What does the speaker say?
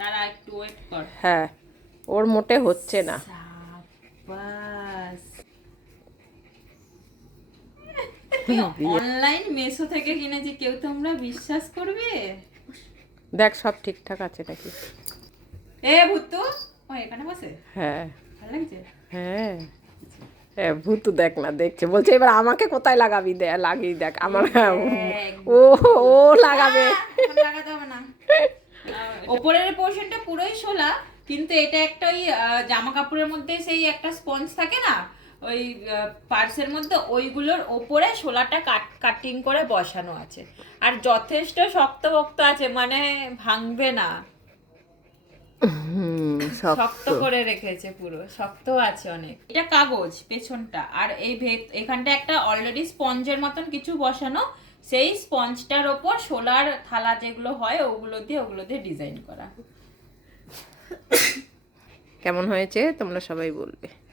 তারা একটু ওয়েট কর। হ্যাঁ, ওর মোটে হচ্ছে না। সাবাস। অনলাইন মেসো থেকে কিনেছি, কেউ তোমরা বিশ্বাস করবে? দেখ সব ঠিকঠাক আছে নাকি। এ ভূতু, ও এখানে বসে হ্যাঁ ভালো লাগছে। হ্যাঁ হ্যাঁ, ভূতু দেখ না দেখছে, বলছে এবার আমাকে কোথায় লাগাবি, দে লাগিয়ে দেখ আমার। দেখ, ও ও লাগাবে। এখন লাগাতে হবে না। ওপরের পোর্শনটা পুরোই শোলা, কিন্তু এটা একটা ওই জামা কাপড়ের মধ্যে সেই একটা স্পঞ্জ থাকে না ওই পার্সের মধ্যে, ওইগুলোর ওপরে শোলাটা কাটিং করে বসানো আছে। আর যথেষ্ট শক্ত আছে, মানে ভাঙবে না। শক্ত করে রেখেছে, পুরো শক্ত আছে অনেক। এটা কাগজ পেছনটা, আর এই এখানটা একটা অলরেডি স্পঞ্জের মতন কিছু বসানো, সেই স্পঞ্জটার ওপর শোলার থালা যেগুলো হয় ওগুলো দিয়ে ডিজাইন করা। কেমন হয়েছে তোমরা সবাই বলবে।